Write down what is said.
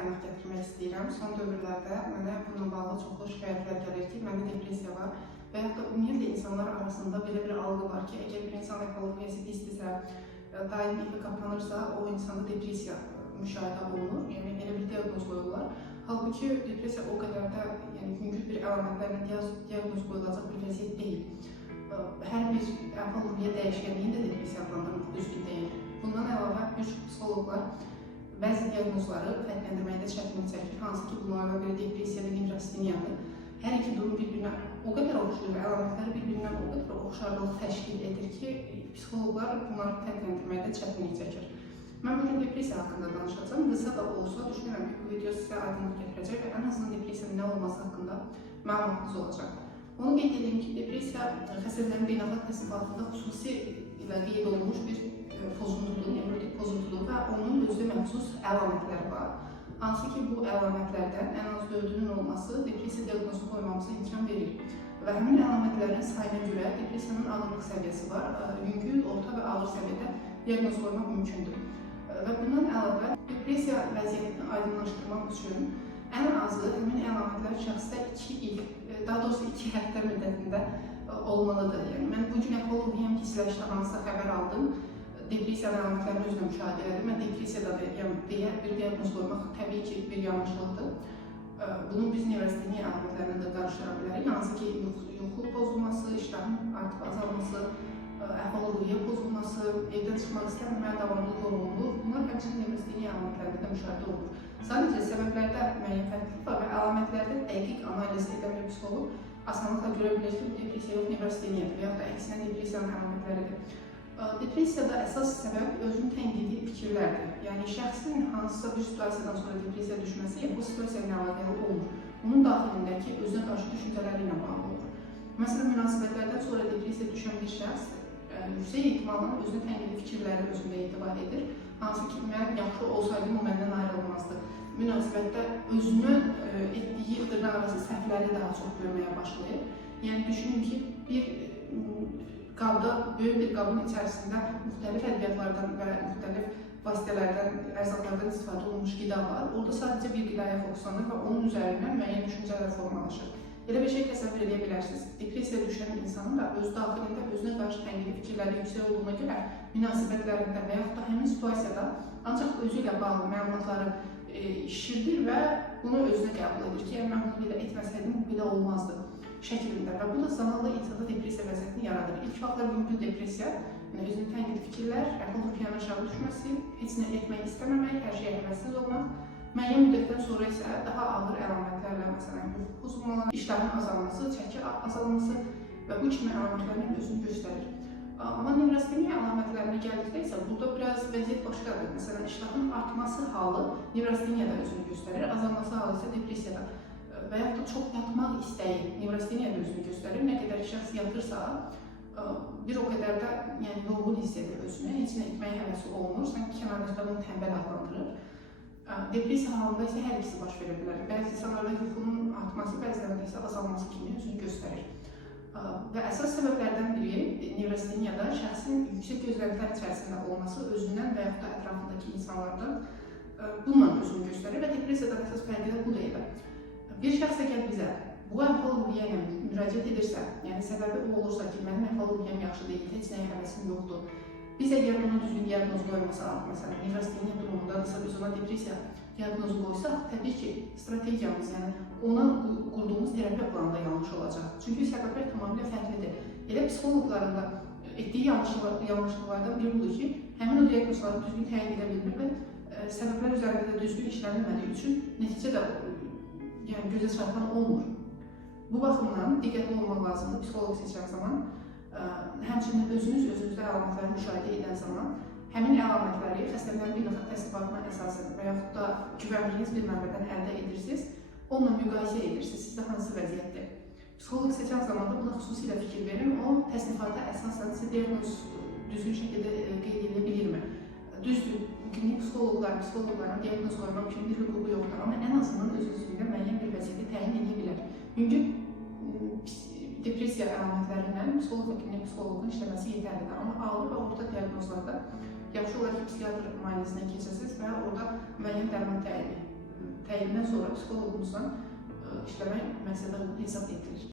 aydınlıq gətirmək istəyirəm. Son dövrlərdə mənə bununla bağlı çoxlu şikayətlər gəlir ki, məndə depressiya var və yaxud da ümumiyyətlə insanlar arasında belə bir algı var ki, əgər bir insan ekologiyası pisdirsə, daim ipə qapanırsa, o insanda depressiya müşahidə olunur. Yəni elə bir diaqnoz qoyurlar. Halbuki depressiya o qədər də yüngül bir əlamətlərlə diaqnoz qoyulacaq bir vəziyyət deyil. Hər bir ekologiya dəyişkənliyi də depressiya adlandırmaq düzgün deyil. Bundan əlavə bir çox psixoloqlar bəzi diaqnozları fərqləndirməkdə çətinlik çəkir, hansı ki, bunlardan biri depressiya və nevrasteniyadır. Hər iki durum bir-birinə o qədər oxşuyur, əlamətləri bir-birindən o qədər oxşarlıq təşkil edir ki, psixoloqlar bunları fərqləndirməkdə çətinlik çəkir. Mən bugün depressiya haqqında danışacağım. Qısa da olsa, düşünürəm ki, bu video sizə aydınlıq gətirəcək və ən azından depressiyanın nə olması haqqında məlumatınız olacaq. Onu qeyd edeyim ki, depressiya xəstələrin beynəlxalq təsnifatında xüsusi ilə qeyd olunmuş bir pozuntudur, nevrotik pozuntudur və onun özünə məxsus əlamətləri var. Hansı ki, bu əlamətlərdən ən az 4-ünün olması depressiya diaqnozu qoymamıza imkan verir. Və həmin əlamətlərin sayına görə depressiyanın ağırlıq səviyyəsi var. Yüngül, orta və ağır səviyyədə diaqnoz qoymaq mümkündür. Və bundan əlavə depressiya vəziyyətini aydınlaşdırmaq üçün ən azı həmin əlamətlər şəxsdə 2 il, daha doğrusu 2 həftə müddətində olmalıdır. Yəni, mən bugün ekologiyam pisləşdi, hansısa xəbər aldım. Depressiya əlamətlərini özünə müşahidə edim. Mən depressiyada bir diaqnoz qoymaq təbii ki, bir yanlışlıqdır. Bunu biz nevrasteniya əlamətlərinə də qarışdıra bilərik. Hansı ki, yuxu pozulması, iştahın artıq azalması, ekologiya pozulması, evdən çıxmaq istəməmə, davamlı yorğunluq, bunlar həmçinin nevrasteniya əlamətlərində də müşahidə olunur. Sadəcə səbəblərdə müəyyən fərqlilik var və əlamətlərdə dəqiq analiz edən bir psixoloq asanlıqla görə bilir ki, bu depressiya yox, nevrasteniyadır və yaxud da əksinə depressiyanın əlamətləridir. Depressiyada əsas səbəb özünü tənqidi fikirlərdir. Yəni, şəxsin hansısa bir situasiyadan sonra depressiya düşməsi bu situasiya ilə əlaqəli olmur. Onun daxilindəki özünə qarşı düşüncələri ilə bağlı olur. Məsələn, münasibətlərdən sonra depressiya düşən bir şəxs yüksək ehtimalla özünə tənqidi fikirləri özündə etibar edir. Hansı ki, mən yaxşı olsaydım, o məndən ayrılmazdı. Münasibətdə özünün etdiyi dırnaqarası səhvləri daha çox görməyə başlayır. Yəni, düşünün ki, bir qabda, böyük bir qabın içərisində müxtəlif ədviyyatlardan və müxtəlif vasitələrdən, ərzaqlardan istifadə olunmuş qida var. Orada sadəcə bir qidaya fokuslanır və onun üzərindən müəyyən düşüncələr formalaşır. Elə bir şey təsəvvür edə bilərsiniz. Depressiya düşən insanın da öz daxilində özünə qarşı tənqidi fikirləri yüksək olduğuna görə münasibətlərində və yaxud da həmin situasiyada ancaq özü ilə bağlı məlumatları şişirdir və bunu özünə qəbul edir ki, mən bunu belə etməsəydim, bu belə olmazdı şəklində və bu da zamanla insanda depressiya vəziyyətini yaradır. İlk vaxtlar yüngül depressiya, özünü tənqidi fikirlər, ekologiyanın aşağı düşməsi, heç nə etmək istəməmək, hər şeyə həvəssiz olmaq, müəyyən müddətdən sonra isə daha ağır əlamətlərlə, məsələn, yuxu pozulmaları, iştahın azalması, çəki azalması və bu kimi əlamətlərin özünü göstərir. Amma nevrasteniya əlamətlərinə gəldikdə isə burada biraz vəziyyət başqadır. Məsələn, iştahın artması halı nevrasteniyada özünü göstərir, azalması halı isə depressiyada və yaxud da çox yatmaq istəyi nevrasteniyada özünü göstərir. Nə qədər şəxs yatırsa, bir o qədər də yorğun hiss edir özünü, heç nə etməyə həvəsi olmur, sanki kənarda bunu tənbəl adlandırır. Depressiya halında isə hər ikisi baş verə bilər. Bəzi insanlarda yuxunun artması, bəzilərində isə azalması kimi özünü göstərir. Və əsas səbəblərdən biri nevrasteniyada şəxsin yüksək gözləntilər içərisində olması özündən və yaxud da ətrafındakı insanlardan bununla özünü göstərir və depressiyadan əsas fərqi də bu deyil. Bir şəxs əgər bizə bu ekologiya ilə müraciət edirsə, yəni səbəbi o olursa ki, mənim ekologiyam yaxşı deyil, heç nəyə həvəsim yoxdur. Biz əgər ona düzgün diaqnoz qoymasaq, məsələn, nevrasteniya durumundadırsa, biz ona depressiya diaqnozu qoysaq, təbii ki, strategiyamız, yəni ona qurduğumuz terapiya planı da yanlış olacaq. Çünki səbəblər tamamilə fərqlidir. Elə psixoloqların da etdiyi yanlışlıqlardan biri budur ki, həmin o diaqnozları düzgün təyin edə bilmir və səbəblər üzərində də düzgün işlənilmədiyi üçün nəticə də gözə çarpan olmur. Bu baxımdan diqqətli olmaq lazımdır psixoloq seçən zaman. Həmçinin özünüzdə əlamətləri müşahidə edən zaman həmin əlamətləri xəstələrin beynəlxalq təsnifatına əsasən və yaxud da güvəndiyiniz bir mənbədən əldə edirsiniz, onunla müqayisə edirsiniz, sizdə hansı vəziyyətdir. Psixoloq seçən zaman da buna xüsusilə fikir verin, o təsnifata əsasən sizə diaqnoz düzgün şəkildə qeyd edilə bilirmi? Düzdür, klinik psixoloqların diaqnoz qoymaq kimi bir hüququ yoxdur, amma ən azından öz-özlüyündə müəyyən bir vəziyyəti təyin edə bilər. Yüngül depressiya əlamətlərindən psixoloq və klinik psixoloqun işləməsi yetərlidir. Amma ağır və orta diaqnozlarda yaxşı olar ki, psixiatr müayinəsindən keçəsiniz və orada müəyyən dərman təyini təyindən sonra psixoloqunuzla işləmək məqsədə hesab edilir.